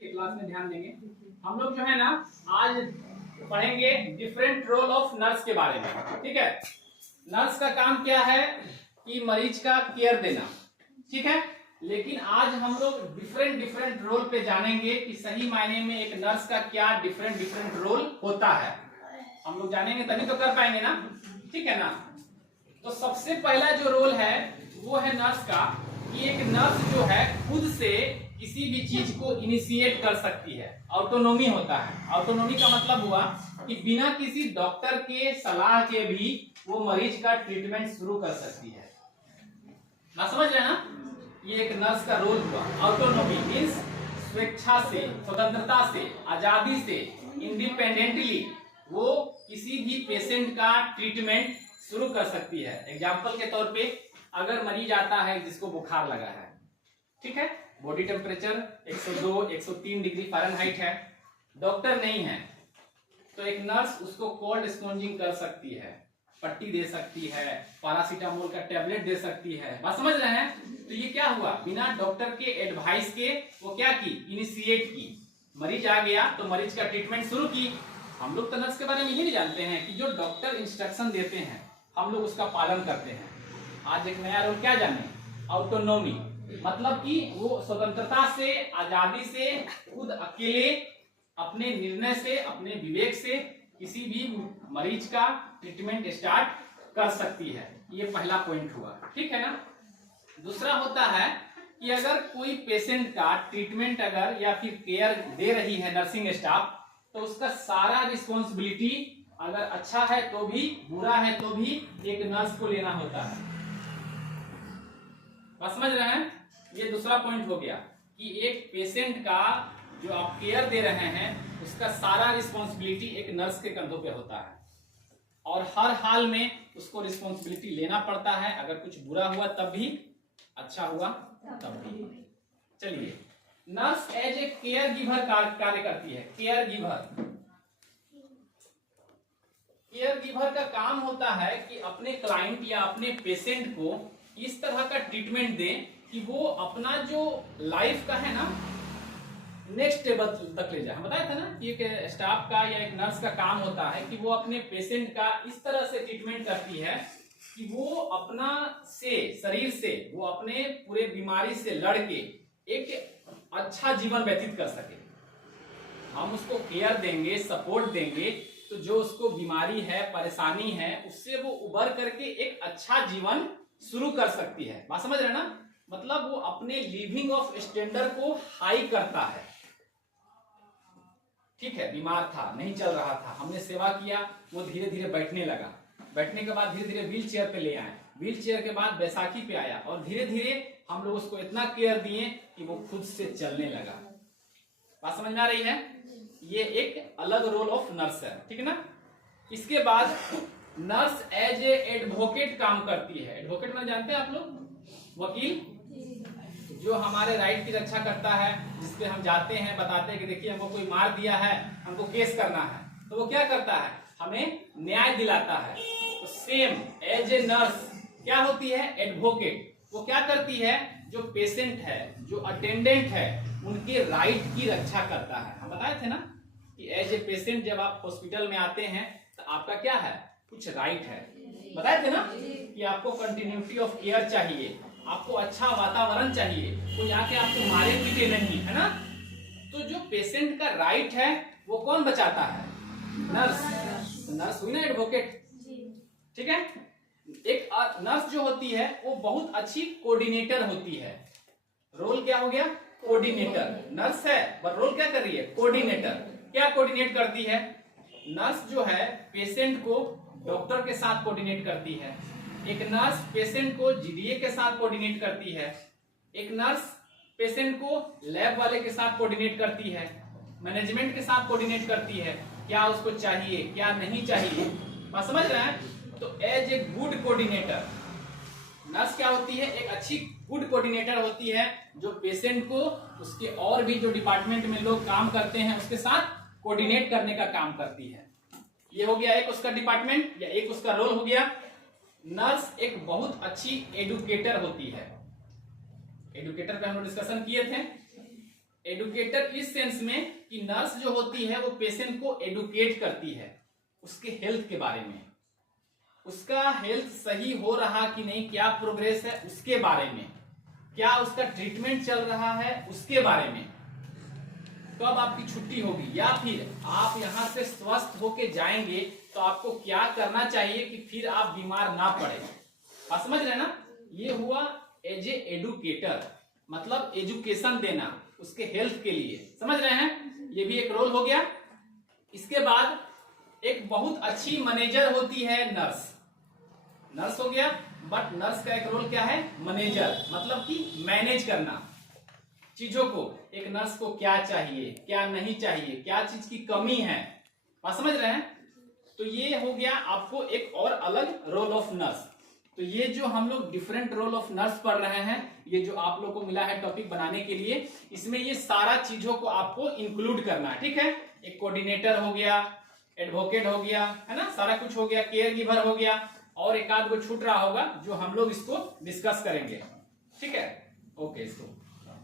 Class में ध्यान देंगे। हम लोग जो है ना आज पढ़ेंगे डिफरेंट रोल ऑफ नर्स के बारे में। ठीक है, नर्स का काम क्या है कि मरीज का केयर देना। ठीक है, लेकिन आज हम लोग डिफरेंट रोल पे जानेंगे कि सही मायने में एक नर्स का क्या डिफरेंट रोल होता है। हम लोग जानेंगे तभी तो कर पाएंगे ना। ठीक है ना। तो सबसे पहला जो रोल है वो है नर्स का कि एक नर्स जो है खुद से किसी भी चीज को इनिशिएट कर सकती है। ऑटोनोमी होता है। ऑटोनोमी का मतलब हुआ कि बिना किसी डॉक्टर के सलाह के भी वो मरीज का ट्रीटमेंट शुरू कर सकती है। ना समझ रहे हैं ना, ये एक नर्स का रोल हुआ। ऑटोनोमी मीन्स स्वेच्छा से, स्वतंत्रता से, आजादी से, इंडिपेंडेंटली वो किसी भी पेशेंट का ट्रीटमेंट शुरू कर सकती है। एग्जाम्पल के तौर पे अगर मरीज आता है जिसको बुखार लगा है, ठीक है, बॉडी टेम्परेचर 102 103 डिग्री फ़ारेनहाइट है, डॉक्टर नहीं है, तो एक नर्स उसको कोल्ड स्पॉन्जिंग कर सकती है, पट्टी दे सकती है, पैरासीटामोल का टेबलेट दे सकती है। बात समझ रहे हैं। तो ये क्या हुआ, बिना डॉक्टर के एडवाइस के वो क्या की, इनिशिएट की। मरीज आ गया तो मरीज का ट्रीटमेंट शुरू की। हम लोग तो नर्स के बारे में ये नहीं जानते हैं कि जो डॉक्टर इंस्ट्रक्शन देते हैं हम लोग उसका पालन करते हैं। आज एक नया रोल क्या जाने, ऑटोनोमी, मतलब कि वो स्वतंत्रता से, आजादी से, खुद अकेले अपने निर्णय से, अपने विवेक से किसी भी मरीज का ट्रीटमेंट स्टार्ट कर सकती है। ये पहला पॉइंट हुआ। ठीक है ना। दूसरा होता है कि अगर कोई पेशेंट का ट्रीटमेंट अगर या फिर केयर दे रही है नर्सिंग स्टाफ, तो उसका सारा रिस्पॉन्सिबिलिटी अगर अच्छा है तो भी, बुरा है तो भी एक नर्स को लेना होता है। बस समझ रहे हैं। ये दूसरा पॉइंट हो गया कि एक पेशेंट का जो आप केयर दे रहे हैं उसका सारा रिस्पॉन्सिबिलिटी एक नर्स के कंधों पे होता है और हर हाल में उसको रिस्पॉन्सिबिलिटी लेना पड़ता है। अगर कुछ बुरा हुआ तब भी, अच्छा हुआ तब भी। चलिए, nurse as a caregiver कार्य करती है। केयर गिवर का काम होता है कि अपने क्लाइंट या अपने पेशेंट को इस तरह का ट्रीटमेंट दे कि वो अपना जो लाइफ का है ना नेक्स्ट लेवल तक ले जाए। हम बताया था ना कि एक स्टाफ का या एक नर्स का काम होता है कि वो अपने पेशेंट का इस तरह से ट्रीटमेंट करती है कि वो अपना से, शरीर से, वो अपने पूरे बीमारी से लड़ के एक अच्छा जीवन व्यतीत कर सके। हम उसको केयर देंगे, सपोर्ट देंगे, तो जो उसको बीमारी है, परेशानी है, उससे वो उबर करके एक अच्छा जीवन शुरू कर सकती है। बात समझ रहे ना। मतलब वो अपने लिविंग ऑफ स्टैंडर्ड को हाई करता है। ठीक है, बीमार था, नहीं चल रहा था, हमने सेवा किया, वो धीरे धीरे बैठने लगा, बैठने के बाद धीरे धीरे व्हील चेयर पे ले आए, व्हील चेयर के बाद बैसाखी पे आया और धीरे धीरे हम लोग उसको इतना केयर दिए कि वो खुद से चलने लगा। बात समझ में आ रही है। ये एक अलग रोल ऑफ नर्स है। ठीक है ना। इसके बाद नर्स एज ए एडवोकेट काम करती है। एडवोकेट में जानते हैं आप लोग, वकील, जो हमारे राइट की रक्षा करता है, जिसपे हम जाते हैं, बताते हैं कि देखिए हमको कोई मार दिया है, हमको केस करना है, तो वो क्या करता है, हमें न्याय दिलाता है। तो सेम एज ए नर्स क्या होती है, एडवोकेट। वो क्या करती है, जो पेशेंट है, जो अटेंडेंट है, उनके राइट की रक्षा करता है। हम बताए थे ना कि एज ए पेशेंट जब आप हॉस्पिटल में आते हैं तो आपका क्या है, कुछ राइट है। बताए थे ना कि आपको कंटिन्यूटी ऑफ केयर चाहिए, आपको अच्छा वातावरण चाहिए, कोई आके आपको मारे पीटे नहीं, है ना। तो जो पेशेंट का राइट है वो कौन बचाता है, नर्स। नर्स हुई ना एडवोकेट। ठीक है। एक नर्स जो होती है वो बहुत अच्छी कोऑर्डिनेटर होती है। रोल क्या हो गया, कोऑर्डिनेटर। नर्स है पर रोल क्या कर रही है, कोऑर्डिनेटर। क्या कोऑर्डिनेट करती है, नर्स जो है पेशेंट को डॉक्टर के साथ कोऑर्डिनेट करती है, एक नर्स पेशेंट को जीडीए के साथ कोऑर्डिनेट करती है, एक नर्स पेशेंट को लैब वाले के साथ कोऑर्डिनेट करती है, मैनेजमेंट के साथ कोऑर्डिनेट करती है, क्या उसको चाहिए क्या नहीं चाहिए। बात समझ रहे हैं। तो as a good coordinator nurse क्या होती है, एक अच्छी गुड कोऑर्डिनेटर होती है, जो पेशेंट को उसके और भी जो डिपार्टमेंट में लोग काम करते हैं उसके साथ कोऑर्डिनेट करने का काम करती है। ये हो गया एक उसका डिपार्टमेंट या एक उसका रोल हो गया। नर्स एक बहुत अच्छी एडुकेटर होती है। एडुकेटर पे हम लोग डिस्कशन किए थे। एडुकेटर इस सेंस में कि नर्स जो होती है वो पेशेंट को एडुकेट करती है उसके हेल्थ के बारे में, उसका हेल्थ सही हो रहा कि नहीं, क्या प्रोग्रेस है उसके बारे में, क्या उसका ट्रीटमेंट चल रहा है उसके बारे में, कब आपकी छुट्टी होगी, या फिर आप यहां से स्वस्थ होके जाएंगे तो आपको क्या करना चाहिए कि फिर आप बीमार ना पड़े। आप समझ रहे हैं ना, ये हुआ एज ए एडुकेटर, मतलब एजुकेशन देना उसके हेल्थ के लिए, समझ रहे हैं, ये भी एक रोल हो गया। इसके बाद एक बहुत अच्छी मैनेजर होती है नर्स, नर्स हो गया, बट नर्स का एक रोल क्या है, मैनेजर, मतलब कि मैनेज करना चीजों को, एक नर्स को क्या चाहिए क्या नहीं चाहिए, क्या चीज की कमी है, आप समझ रहे हैं। तो ये हो गया आपको एक और अलग रोल ऑफ नर्स। तो ये जो हम लोग डिफरेंट रोल ऑफ नर्स पढ़ रहे हैं, ये जो आप लोग को मिला है टॉपिक बनाने के लिए, इसमें ये सारा चीजों को आपको इंक्लूड करना है, ठीक है। एक कोऑर्डिनेटर हो गया, एडवोकेट हो गया, है ना, सारा कुछ हो गया, केयर गिवर हो गया, और एक आध को छूट रहा होगा जो हम लोग इसको डिस्कस करेंगे, ठीक है। ओके, इसको